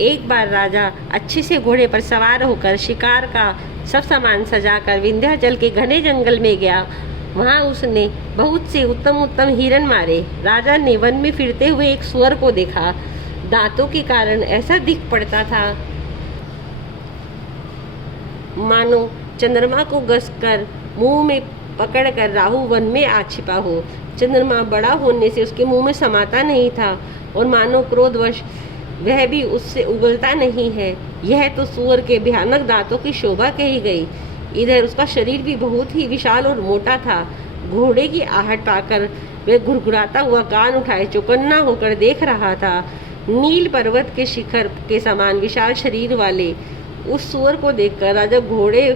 एक बार राजा अच्छे से घोड़े पर सवार होकर शिकार का सब सामान सजाकर विंध्याचल के घने जंगल में गया। वहाँ उसने बहुत से उत्तम उत्तम हिरन मारे। राजा ने वन में फिरते हुए एक सुअर को देखा। दांतों के कारण ऐसा दिख पड़ता था मानो चंद्रमा को कसकर मुंह में पकड़कर राहु वन में आ छिपा हो। चंद्रमा बड़ा होने से उसके मुंह में समाता नहीं था और मानो क्रोधवश वह भी उससे उगलता नहीं है। यह तो सूअर के भयानक दांतों की शोभा कही गई। इधर उसका शरीर भी बहुत ही विशाल और मोटा था। घोड़े की आहट पाकर वह घुरघुराता हुआ कान उठाए चौकन्ना होकर देख रहा था। नील पर्वत के शिखर के समान विशाल शरीर वाले उस सूअर को देखकर राजा घोड़े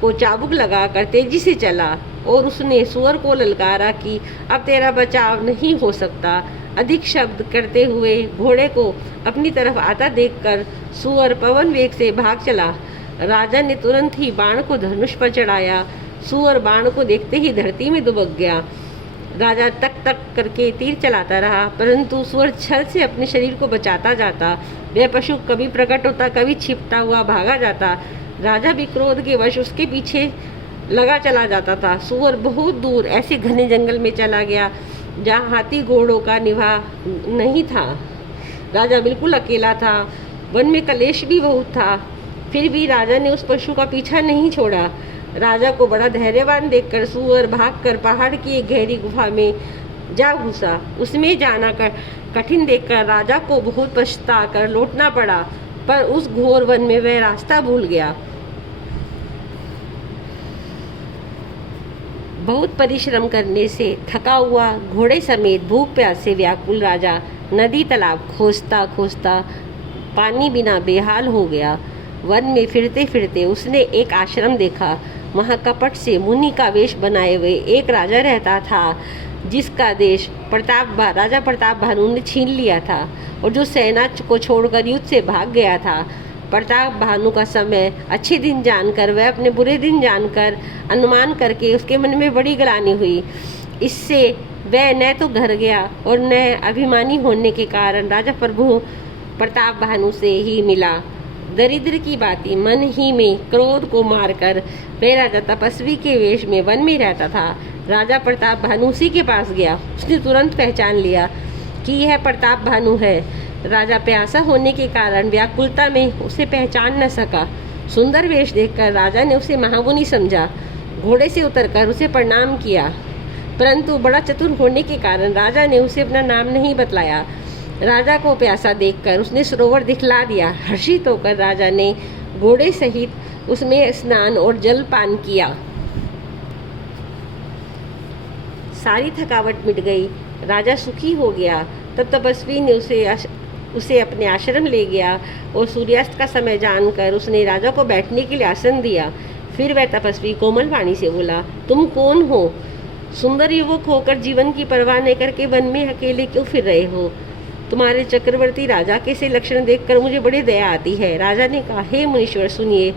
को चाबुक लगाकर तेजी से चला और उसने सूअर को ललकारा कि अब तेरा बचाव नहीं हो सकता। अधिक शब्द करते हुए घोड़े को अपनी तरफ आता देखकर सूअर पवन वेग से भाग चला। राजा ने तुरंत ही बाण को धनुष पर चढ़ाया। सूअर बाण को देखते ही धरती में दुबक गया। राजा तक तक करके तीर चलाता रहा, परंतु सूअर छल से अपने शरीर को बचाता जाता। वह पशु कभी प्रकट होता, कभी छिपता हुआ भागा जाता। राजा भी क्रोध के वश उसके पीछे लगा चला जाता था। सूअर बहुत दूर ऐसे घने जंगल में चला गया जहाँ हाथी घोड़ों का निवाह नहीं था। राजा बिल्कुल अकेला था। वन में कलेश भी बहुत था, फिर भी राजा ने उस पशु का पीछा नहीं छोड़ा। राजा को बड़ा धैर्यवान देखकर सूअर भागकर पहाड़ की एक गहरी गुफा में जा घुसा। उसमें जाना कठिन देखकर राजा को बहुत पछताकर लौटना पड़ा, पर उस घोर वन में वह रास्ता भूल गया। बहुत परिश्रम करने से थका हुआ घोड़े समेत भूख प्यास से व्याकुल राजा नदी तालाब खोजता खोजता पानी बिना बेहाल हो गया। वन में फिरते फिरते उसने एक आश्रम देखा। वहाँ कपट से मुनि का वेश बनाए हुए एक राजा रहता था, जिसका देश राजा प्रताप भानु ने छीन लिया था और जो सेना को छोड़कर युद्ध से भाग गया था। प्रताप भानु का समय अच्छे दिन जानकर वह अपने बुरे दिन जानकर अनुमान करके उसके मन में बड़ी ग्लानि हुई। इससे वह न तो घर गया और न अभिमानी होने के कारण राजा प्रभु प्रताप भानु से ही मिला। दरिद्र की बाती मन ही में क्रोध को मारकर वह राजा तपस्वी के वेश में वन में रहता था। राजा प्रताप भानु उसी के पास गया। उसने तुरंत पहचान लिया कि यह प्रताप भानु है। राजा प्यासा होने के कारण व्याकुलता में उसे पहचान न सका। सुंदर वेश देखकर राजा ने उसे महामुनि समझा। घोड़े से उतरकर उसे प्रणाम किया, परंतु बड़ा चतुर होने के कारण राजा ने उसे अपना नाम नहीं बतलाया। राजा को प्यासा देखकर उसने सरोवर दिखला दिया। हर्षित होकर राजा ने घोड़े सहित उसमें स्नान और जल पान किया। सारी थकावट मिट गई। राजा सुखी हो गया। तब तपस्वी ने उसे अपने आश्रम ले गया और सूर्यास्त का समय जानकर उसने राजा को बैठने के लिए आसन दिया। फिर वह तपस्वी कोमल वाणी से बोला, तुम कौन हो? सुंदर युवक होकर जीवन की परवाह नहीं करके वन में अकेले क्यों फिर रहे हो? तुम्हारे चक्रवर्ती राजा के से लक्षण देखकर मुझे बड़ी दया आती है। राजा ने कहा, हे मुनीश्वर सुनिए,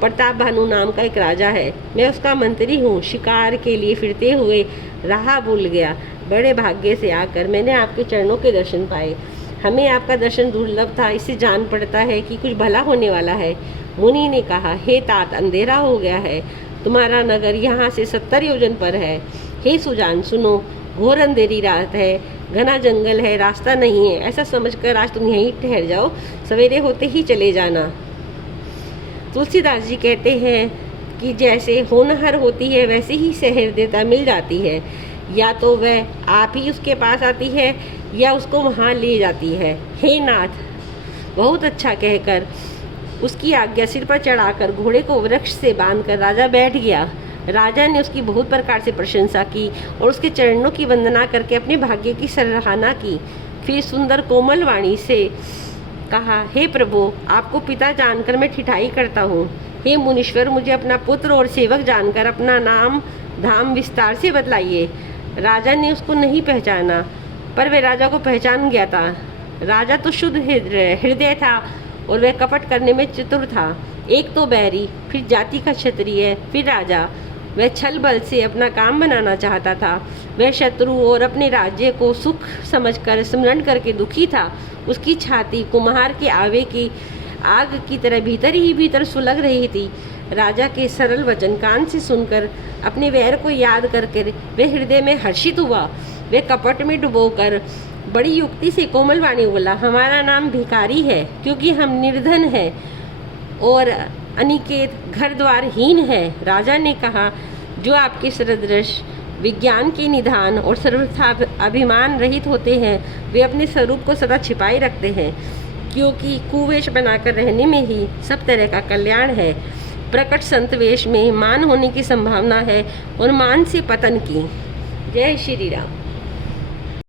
प्रताप भानु नाम का एक राजा है। मैं उसका मंत्री हूँ। शिकार के लिए फिरते हुए राह भूल गया। बड़े भाग्य से आकर मैंने आपके चरणों के दर्शन पाए। हमें आपका दर्शन दुर्लभ था, इससे जान पड़ता है कि कुछ भला होने वाला है। मुनि ने कहा, हे तात, अंधेरा हो गया है। तुम्हारा नगर यहाँ से 70 योजन पर है। हे सुजान, सुनो, घोर अंधेरी रात है, घना जंगल है, रास्ता नहीं है। ऐसा समझकर आज तुम यहीं ठहर जाओ, सवेरे होते ही चले जाना। तुलसीदास जी कहते हैं कि जैसे होनहार होती है वैसे ही सहृदयता मिल जाती है। या तो वह आप ही उसके पास आती है या उसको वहाँ ले जाती है। हे नाथ, बहुत अच्छा कहकर उसकी आज्ञा सिर पर चढ़ाकर घोड़े को वृक्ष से बांधकर राजा बैठ गया। राजा ने उसकी बहुत प्रकार से प्रशंसा की और उसके चरणों की वंदना करके अपने भाग्य की सराहना की। फिर सुंदर कोमल वाणी से कहा, हे प्रभु, आपको पिता जानकर मैं ठिठाई करता हूँ। हे मुनीश्वर, मुझे अपना पुत्र और सेवक जानकर अपना नाम धाम विस्तार से बतलाइए। राजा ने उसको नहीं पहचाना, पर वह राजा को पहचान गया था। राजा तो शुद्ध हृदय था और वह कपट करने में चतुर था। एक तो बैरी, फिर जाति का क्षत्रिय, फिर राजा वह छल बल से अपना काम बनाना चाहता था। वह शत्रु और अपने राज्य को सुख समझकर स्मरण करके दुखी था। उसकी छाती कुम्हार के आवे की आग की तरह भीतर ही भीतर सुलग रही थी। राजा के सरल वचन कान से सुनकर अपने वैर को याद करके वह हृदय में हर्षित हुआ। वह कपट में डुबोकर बड़ी युक्ति से कोमल वाणी बोला, हमारा नाम भिखारी है क्योंकि हम निर्धन हैं और अनिकेत घर द्वारहीन है। राजा ने कहा, जो आपके सदृश विज्ञान के निधान और सर्वथा अभिमान रहित होते हैं वे अपने स्वरूप को सदा छिपाए रखते हैं, क्योंकि कुवेश बनाकर रहने में ही सब तरह का कल्याण है। प्रकट संत वेश में मान होने की संभावना है और मान से पतन की। जय श्री राम।